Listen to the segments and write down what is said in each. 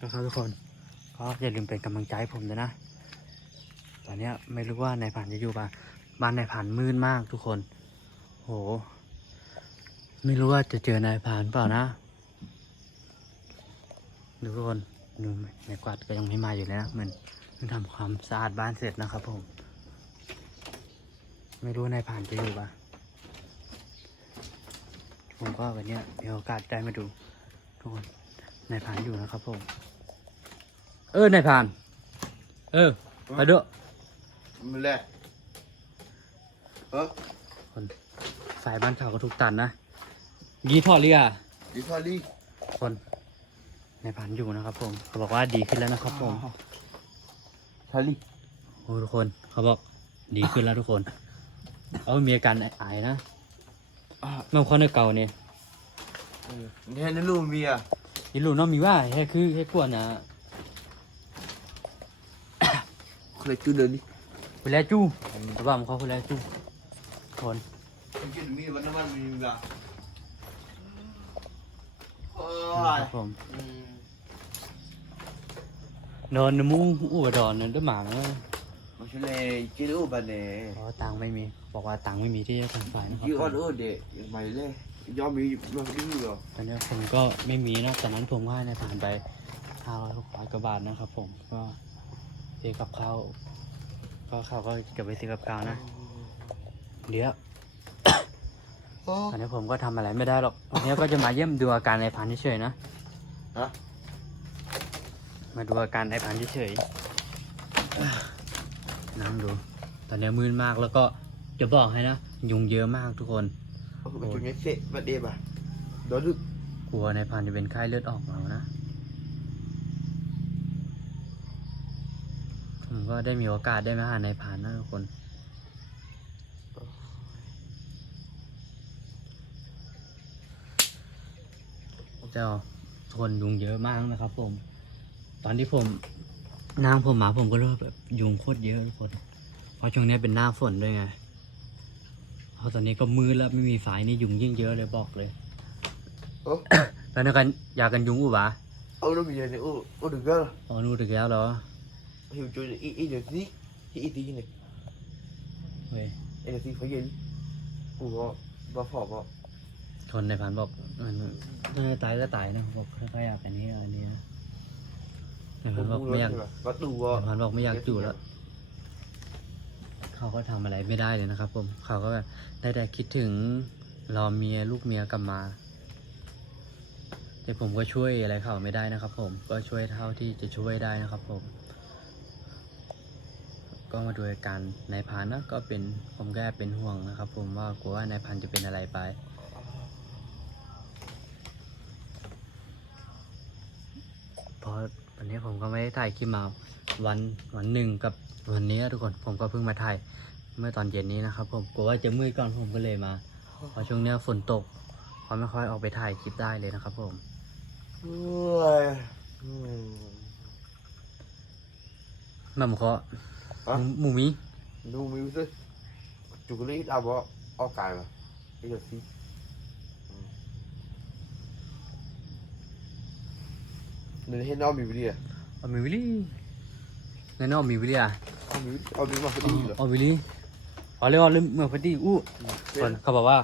นะครับทุกคนก็อย่าลืมเป็นกำลังใจผมด้วยนะ ตอนนี้ไม่รู้ว่านายผ่านจะอยู่บ้านบ้านนายผ่านมืดมากทุกคน โห ไม่รู้ว่าจะเจอนายผ่านเปล่านะทุกคนดูนายกวาดก็ยังไม่มาอยู่เลยนะเหมือนเพิ่งทำความสะอาดบ้านเสร็จนะครับผม ไม่รู้นายผ่านจะอยู่ปะผมก็วันนี้มีโอกาสได้มาดูทุกคน นายผ่านอยู่นะครับผม เออนายผ่าน เออไปด้วยมันแหละเออคนสายบ้านเขาก็ทุกตันนะยีทอดเรียดีทอลี่คนนายผ่านอยู่นะครับผม เขาบอกว่าดีขึ้นแล้วนะครับผมทอลี่โอ้ทุกคน เขาบอกดีขึ้นแล้วทุกคน เอามีอาการไอายๆนะเมื่อคนเก่าเนี่ยนี่ให้นั่นลูกเมีย ยี่ลูกน้องมีว่าแค่คือแค่กวนนะใครจูเดินดิคุณแลจู้แต่ว่ามันเขาคุณแลจู้คนกินมีวันน้ำมันมีอะโอ้นะยครับผมนอนในมุ้งอู้ดอนนั่นด้วยหมาเนอะมาช่วยเลยกินอู้บันเน่เพราะว่าตังค์ไม่มี บอกว่าตังค์ไม่มีที่จะทำไฟนะครัยี่บอ้อนผมอู้เด็กยังไม่เลย ยอมมีมาดิ้งเหรอตอนนี้ผมก็ไม่มีนะตอนนั้นผมก็ให้นายผ่านไปห้าร้อยหกร้อยกว่าบาทนะครับ ผมก็ซื้อกับข้าวก็เขาก็เก็บไว้ซื้อกับข้าวนะเดี๋ยวโอ้ตอนนี้ผมก็ทำอะไรไม่ได้หรอกวันนี้ก็จะมาเยี่ยมดูอาการนายพันธุ์เฉยๆนะฮะมาดูอาการนายพันธุ์เฉยๆนั่งดู ตอนนี้มืดมากแล้วก็จะบอกให้นะยุงเยอะมากทุกคน มันจุดนี้เสร็จบัดเดียบอะโดนดึกกลัวนายพันธุ์จะเป็นไข้เลือดออกมานะ ผมก็ได้มีโอกาสได้มาหานายพันธุ์นะทุกคน เจ้าทนยุงเยอะมากนะครับ ผม ตอนที่ผมนางผมมาผมก็รู้ว่าแบบยุงโคตรเยอะทุกคน เพราะช่วงนี้เป็นหน้าฝนด้วยไง เพราะตอนนี้ก็มืดแล้วไม่มีไฟนี่ยุงยิ่งเยอะเลยบอกเลยโอ้แล้วนักกันยากันยุงอุบะเอาลูกเมียเนี่ยอู้อู้ดึกแล้วอ๋อนู่นถึงแล้วเหรอหิวจุดอีอีเดี๋ยวนี้อีอีตีนี่เฮ้ยเดี๋ยวตีเขาเย็นอู้ก็บ้าผอมอะคนในพันบอกมันถ้าตายก็ตายนะบอกถ้าใครอยากอันนี้อันนี้นะในพันบอกไม่อยากวัดดูในว่าพันบอกไม่อยากอยู่แล้ว เขาก็ทำอะไรไม่ได้เลยนะครับ ผมเขาก็แบบได้แต่คิดถึงรอเมียลูกเมียกลับมา แต่ผมก็ช่วยอะไรเขาไม่ได้นะครับ ผมก็ช่วยเท่าที่จะช่วยได้นะครับ ผม ก็มาดูอาการนายพรานนะก็เป็นผมก็แอบเป็นห่วงนะครับ ผมว่ากลัวว่านายพรานจะเป็นอะไรไปพราะวันนี้ผมก็ไม่ได้ถ่ายคลิปมาวันวันหนึ่งกับ วันนี้ทุกคนผมก็เพิ่งมาถ่ายเมื่อตอนเย็นนี้นะครับผมกลัวว่าจะมืดก่อนผมก็เลยมาเพราะช่วงเนี้ยฝนตกผมไม่ค่อยออกไปถ่ายคลิปได้เลยนะครับผมโอ้ยอืมแม่หมูเคาะอะหมูหมี ดูมิวสิจุกนี้เอาบ่เอาไก่มาไอ้เดี๋ยวสิเดี๋ยวให้น้องมีวิดีโอเอามีวิล ลี่ในนอกมีวิลลี่อะเอามีเอามีมาพอดีเหรอเอาวิลลี่เอาเรียกว่าเรื่องเมื่อพอดีอู้คนเขาบอกว่า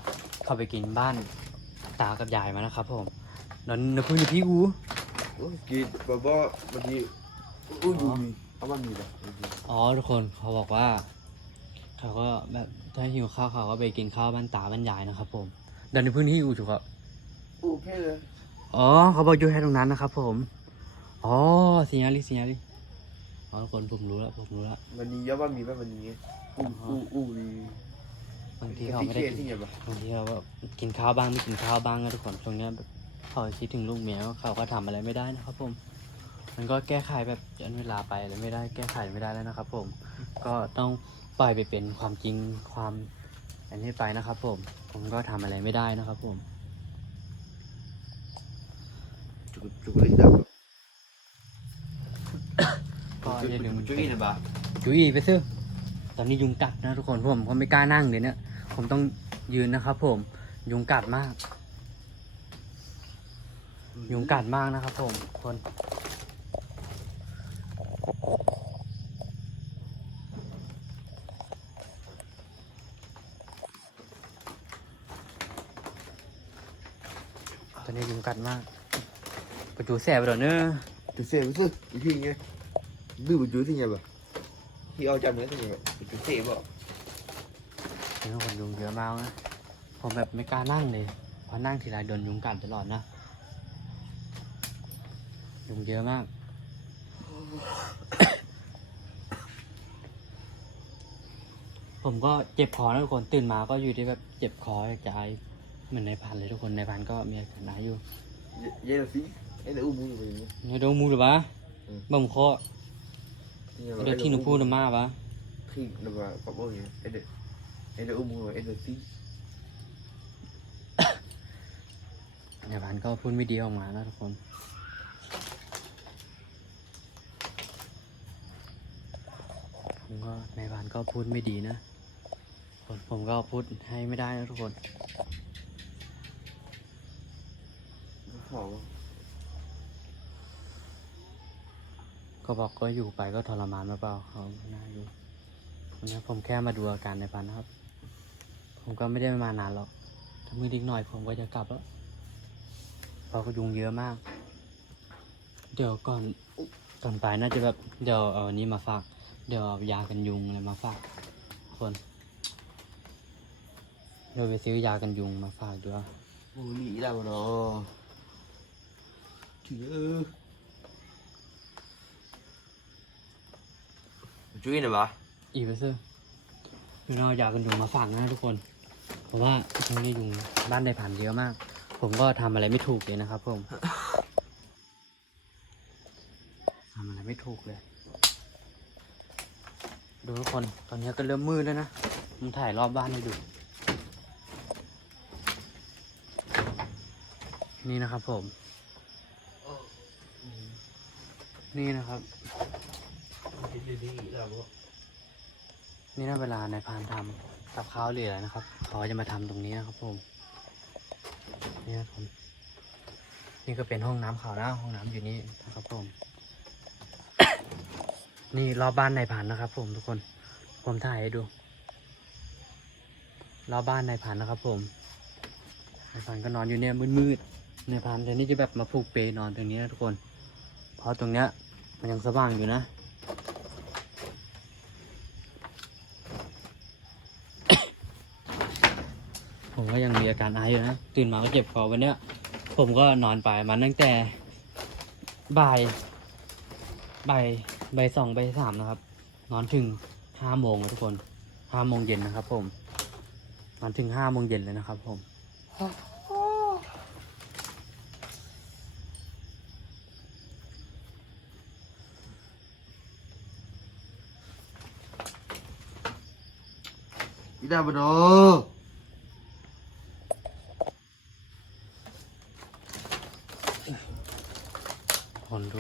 เขาไปกินบ้านตากับยายมานะครับผมนอนนพึ่งนพี่อู้โอ้ยกินแบบว่าบางทีอู้อยู่มีเอามามีแบบอ๋อทุกคนเขาบอกว่า เขาก็แบบถ้าหิวข้าวเขาก็ไปกินข้าวบ้านตาบ้านยายนะครับ ผมเดินในพื้นที่อู่จุครับอู้แค่เลยอ๋อเขาบอกอยู่แค่ตรงนั้นนะครับ ผมอ๋อสิญญาลิสิญญาลิ อ๋อทุกคนผมรู้แล้วผมรู้แล้วมันนี้ย้อนว่ามีแบบมันนี้อู้อู้อู้มีบางทีเขาไม่ได้กินที่ไงปะบางทีเขาก็กินข้าวบ้างไม่กินข้าวบ้างนะทุกคนช่วงเนี้ยแบบเขาคิดถึงลูกเมียเขาก็ทำอะไรไม่ได้นะครับผม มันก็แก้ไขแบบย้อนเวลาไปเลยไม่ได้แก้ไขไม่ได้แล้วนะครับ ผม ก็ต้องปล่อยไปเป็นความจริงความอันนี้ไปนะครับ ผม ผมก็ทำอะไรไม่ได้นะครับ ผมจุกจุกเลย จุ้ยเห็นหนึ่งจุ้ยนะบ้าจุ้ยไปซื้อตอนนี้ยุงกัดนะทุกคนผมผมไม่กล้านั่งเดี๋ยวนี้ผมต้องยืนนะครับ ผม ยุงกัดมาก ยุงกัดมากนะครับ ผมคนตอนนี้ยุงกัดมากไปดูแสบไปหรอเนอะดูแสบไปซื้อยิงไง Đưa một chú thì nhờ bà Khi ao chăm nữa thì nhờ bà Chú xe bà นี่คนยุงเยอะมากนะ ผมแบบไม่กล้านั่งเลยเพราะนั่งทีไรโดนยุงกัดตลอดนะ ยุงเยอะมาก ผมก็เจ็บคอนะทุกคนตื่นมาก็อยู่ที่แบบเจ็บคออยากจะไอเหมือนในพันเลยทุกคนในพันก็มีอาการไออยู่ Vậy là phí Em đã ôm mua rồi nhá นี่ดูมูหรือปะอืมบ่มคอ Thì nhờ bà, เดี๋ยว em ที่ห đã นู ôm พูด mua. น่ะมาปะ Khi nó vào cặp ơi nhá Em đã Em đã ôm mua rồi em đã phí ในพันก็พูดไม่ดีออกมาแล้วทุกคนผมก็ในพันก็พูดไม่ดีนะผมผมก็พูดให้ไม่ได้นะทุกคน Nó khổ ก็บอกก็อยู่ไปก็ทรมานมาเปล่าเขาไม่น่าอยู่วันนี้ผมแค่มาดูอาการในพันนะครับ ผมก็ไม่ได้มานานหรอกถ้ามือดีกหน่อยผมก็จะกลับแล้วเพราะก็ยุงเยอะมาก เดี๋ยวก่อนก่อนไปน่าจะแบบเดี๋ยวเอาอันนี้มาฝาก เดี๋ยวเอายากันยุงอะไรมาฝากคนเดี๋ยวไปซื้อยากันยุงมาฝากด้วย Ôi nghĩ ra mà nó Chứ ơ Chú yên rồi bà อี กไปซื้อคือเราอยากกันยุงมาฝากนะทุกคน เพราะว่าช่วงนี้ยุงบ้านในผ่านเยอะมาก ผมก็ทำอะไรไม่ถูกเลยนะครับผมทำอะไรไม่ถูกเลย ดูทุกคน ตอนนี้ก็เริ่มมืดแล้วนะผมถ่ายรอบบ้านให้ดู นี่นะครับผม นี่นะครับ นี่นะเวลานายพานทำกับข้าวหรืออะไรนะครับเขาจะมาทำตรงนี้นะครับผมนี่นะครับผมนี่ก็เป็นห้องน้ำเขานะห้องน้ำอยู่นี่นะครับผม นี่รอบบ้านนายพานนะครับ ผมทุกคน ผมถ่ายให้ดูรอบบ้านนายพรานนะครับ ผม นายพรานก็นอนอยู่เนี่ยมืดๆ นายพรานแต่นี่จะแบบมาผูกเปนอนตรงนี้นะทุกคน เพราะตรงเนี้ยมันยังสว่างอยู่นะ ผมก็ยังมีอาการไออยู่นะ ตื่นมาก็เจ็บคอวันเนี้ย ผมก็นอนไปมันตั้งแต่บ่ายบ่ายบ่ายสองบ่ายสามนะครับ นอนถึงห้าโมงทุกคนห้าโมงเย็นนะครับ ผมนอนถึงห้าโมงเย็นเลยนะครับ ผม Nghĩ ra mà nó ค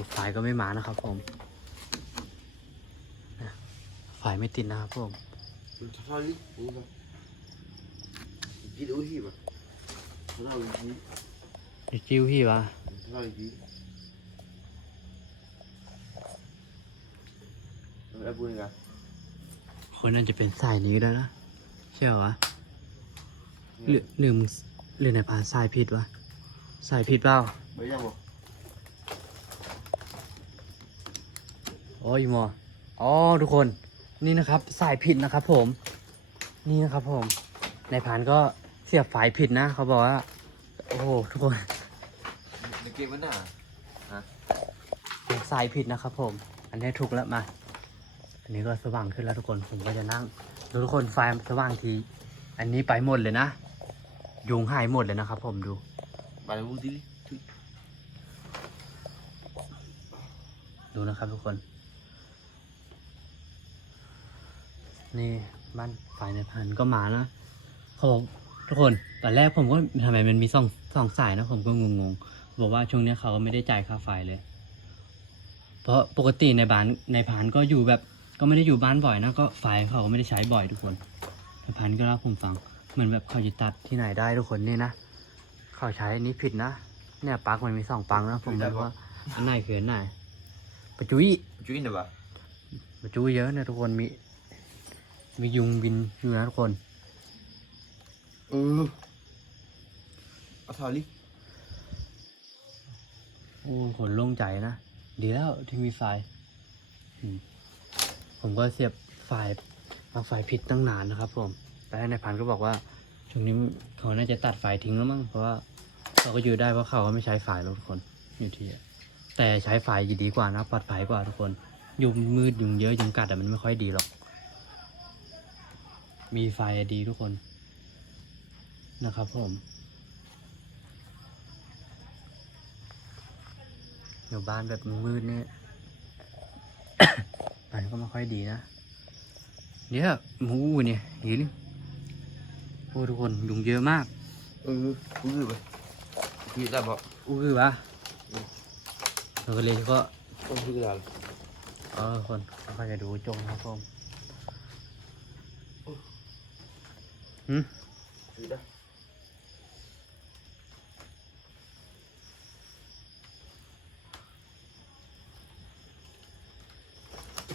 นดูไฟก็ไม่มานะครับผมนะไฟไม่ติดนะครับผม Sao đi Uống ra Chị đuổi gì mà Sao đi chị อยู่จิ้วพี่วะ Sao đi chị Rồi em vui ra คนนั้นจะเป็นสายนี้ก็ได้นะใช่เหรอวะหรือหรือมึงหรือในพานสายผิดวะสายผิดเปล่า Bây giờ một โอ้ยมออ๋อทุกคนนี่นะครับสายผิดนะครับ ผม นี่นะครับผมในพานก็เสียบไฟผิดนะเขาบอกว่า โอ้โหทุกคน Để kia vẫn à เสียบสายผิดนะครับ ผม อันนี้ถูกแล้วมา อันนี้ก็สว่างขึ้นแล้วทุกคนผมก็จะนั่งดูทุกคนไฟสว่างที อันนี้ไปหมดเลยนะยุงหายหมดเลยนะครับ ผมดู Bà này vui tí đi Thứ ดูนะครับทุกคน นี่บ้านฝ่ายในพันก็มานะเขาบอกทุกคนตอนแรกผมก็ทำไมมันมีสองสองสายนะผมก็งงๆบอกว่าช่วงเนี้ยเขาก็ไม่ได้จ่ายค่าไฟเลย เพราะปกติในบ้านในพานก็อยู่แบบก็ไม่ได้อยู่บ้านบ่อยนะก็ไฟเขาก็ไม่ได้ใช้บ่อยทุกคนในพานก็เล่าให้ผมฟังเหมือนแบบเขาจะตัดที่ไหนได้ทุกคนนี่นะเขาใช้อันนี้ผิดนะเนี่ยปลั๊กมันมีสองปลั๊กนะผมไม่รู้ว่าอันไหนคืออันไหนประจุย Chú in rồi bà มาจูเยอะนะทุกคนมี มียุงบินอยู่นะทุกคน Ừ Ở sao đi โอ้ขนโล่งใจนะ ดีแล้วที่มีไฟอืมผมก็เสียบไฟปลั๊กไฟผิดตั้งนานนะครับ ผมแต่นายพันก็บอกว่าช่วงนี้เขาน่าจะตัดไฟทิ้งแล้วมั้งเพราะว่าเขาก็อยู่ได้เพราะเขาก็ไม่ใช้ไฟแล้วทุกคนอยู่ที่อะแต่ใช้ไฟจะดีกว่านะปลอดภัยกว่าทุกคน ยุงมืดยุงเยอะยุงกัดแต่มันไม่ค่อยดีหรอก มีไฟอะดีทุกคนนะครับผม อยู่บ้านแบบมืดๆเนี่ยมันก็ไม่ค่อยดีนะ เนี่ยหมูเนี่ยเห็นโอ้ทุกคนยุงเยอะมาก เออกูคือไปคือได้บอกอู้คือปะเราก็เลยก็ต้องคือได้เออคนเขาจะดูจงนะครับผม หืมคือได้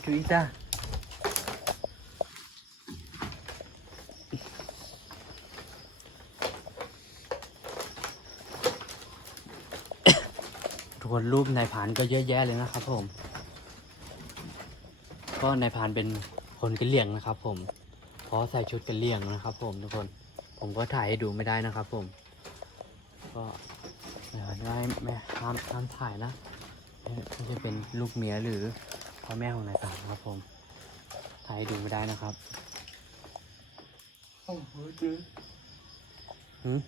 chú ý ta ทุกคนรูปนายผานก็เยอะแยะเลยนะครับผม ก็นายผานเป็นคนกะเหลี่ยงนะครับผม เพราะใส่ชุดกะเลี่ยงนะครับ ผมทุกคน ผมก็ถ่ายให้ดูไม่ได้นะครับ ผม ก็ไม่ได้ไม่ห้ามห้ามถ่ายนะไม่ใช่เป็นลูกเมียหรือพ่อแม่ของนายตานะครับผม ถ่ายให้ดูไม่ได้นะครับโอ้โหเจอหืม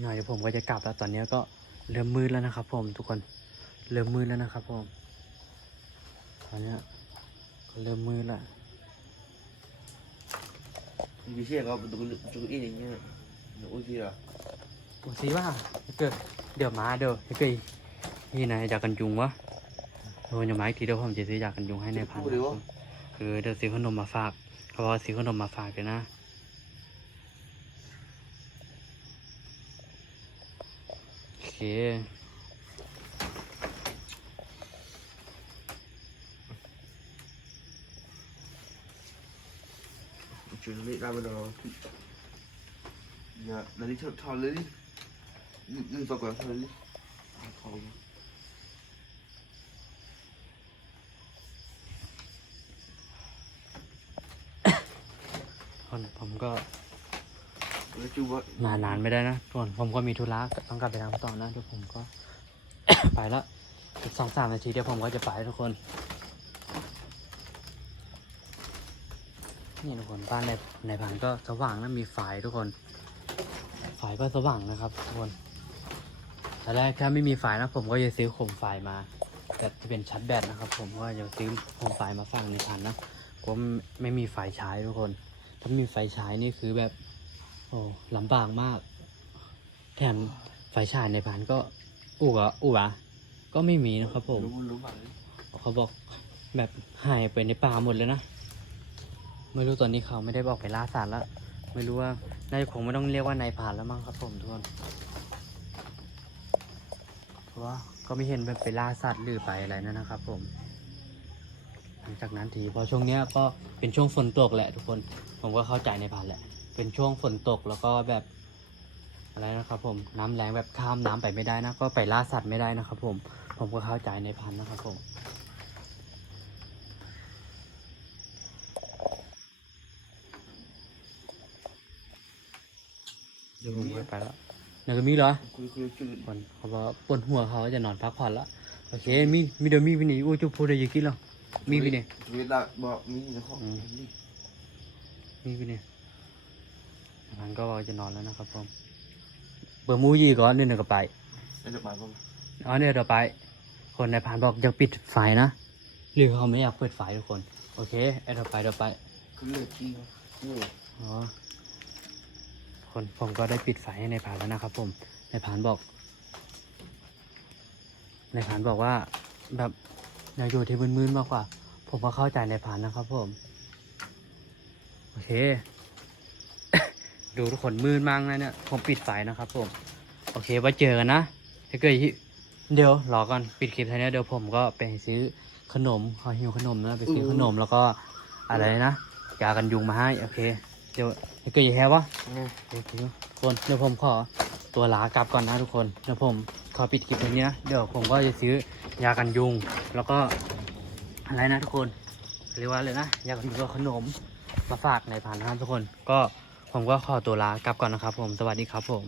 หน่อยเดี๋ยวผมก็จะกลับแล้วตอนนี้ก็เริ่มมืดแล้วนะครับ ผมทุกคน เริ่มมืดแล้วนะครับ ผมตอนนี้ ก็เริ่มมืดแล้วมีเชี่ยก็ดูดูอีอย่างเงี้ยหนูที่ละโอ้สิว่าเกิดเดี๋ยวมาเดี๋ยวเกิดนี่นายอยากกันยุงวะโดนอย่ามาอีกทีเดี๋ยวผมจะซื้อยากันยุงให้ในายพันนะครับผมคือเดี๋ยวซื้อขนมมาฝากเขาบอกว่าซื้อขนมมาฝากเลยนะโอเค จุดนี้ได้มาแล้วเนี่ยนาฬิกาทอเลยดินึ่งตัวก่อนทอเลยดิทอคนผมก็แล้วจูว่านานานไม่ได้นะส่วนผมก็มีธุระต้องกลับไปทำต่อนะเดี๋ยวผมก็ ไปละอีกสองสามนาทีเดี๋ยวผมก็จะไปทุกคน นี่ทุกคนบ้านในในผ่านก็สว่างนะมีไฟทุกคนไฟก็สว่างนะครับทุกคนตอนแรกถ้าไม่มีไฟนะผมก็จะซื้อโคมไฟมาแบบจะเป็นชัดแบตนะครับ ผมก็จะซื้อโคมไฟมาฟังในผ่านนะเพราะไม่ไม่มีไฟใช้ทุกคน ถ้ามีไฟฉายนี่คือแบบ โอ้ลำบากมาก แถมไฟฉายในผ่านก็อู่อะอู่อะก็ไม่มีนะครับผมเขาบอกแบบหายไปในป่าหมดเลยนะ ไม่รู้ตอนนี้เขาไม่ได้บอกไปล่าสัตว์แล้ว ไม่รู้ว่านาจะคงไม่ต้องเรียกว่านายผ่านแล้วมั้งครับผมทุกคนเพราะว่าก็ไม่เห็นแบบไปล่าสัตว์หรือไปอะไรนั่นนะครับผมหลังจากนั้นทีพอช่วงเนี้ยก็เป็นช่วงฝนตกแหละ ทุกคนผมก็เข้าใจในผ่านแหละ เป็นช่วงฝนตกแล้วก็แบบอะไรนะครับผมน้ำแรงแบบข้ามน้ำไปไม่ได้นะ ก็ไปล่าสัตว์ไม่ได้นะครับผมผมก็เข้าใจในพันนะครับผม เดี๋ยวผมก็ไปแล้วนากามีเหรอคุยคุยจุดคนเขาบอกปวดหัวเขาจะนอนพักผ่อนแล้วโอเคมีมีเดี๋ยวมีไปไหนอู้จุพูดอะไรอยู่กินแล้วมีไปไหนจุดละบอกมีนะเขามีไปไหนมันก็บอกจะนอนแล้วนะครับผมเบอร์มูยี่ก่อนเดี๋ยวหนึ่งก็ไปแล้วจะมาบ้างอ๋อเดี๋ยวเราไป คนในพานบอกอยากปิดไฟนะหรือเขาไม่อยากเปิดไฟทุกคน โอเคไอ้เราไปเราไปคือเลือดจริงนี่อ๋อ คนผมก็ได้ปิดไฟให้ในผานแล้วนะครับ ผมในผานบอก ในผานบอกว่า แบบอยากอยู่ที่มืดๆมากกว่า ผมก็เข้าใจในผานนะครับ ผม โอเค ดูทุกคนมืดมากนะเนี่ย ผมปิดไฟนะครับ ผม โอเคไว้เจอกันนะถ้าเกิดเดี๋ยวรอก่อนปิดคลิปท่านี้เดี๋ยวผมก็ไปซื้อขนมขอหิวขนมนะไปซื้อขนมแล้วก็อะไรนะยากันยุงมาให้ โอเค เดี๋ยวถ้าเกิดอย่าแฮวะนี่เดี๋ยวผมคนเดี๋ยวผมขอตัวลากลับก่อนนะทุกคนเดี๋ยวผมขอปิดคลิปตรงนี้นะเดี๋ยวผมก็จะซื้อยากันยุง แล้วก็อะไรนะทุกคนเรียกว่าเลยนะยากันยุงกับขนมมาฝากในผ่านนะครับทุกคน ก็ผมก็ขอตัวลากลับก่อนนะครับ ผมสวัสดีครับผม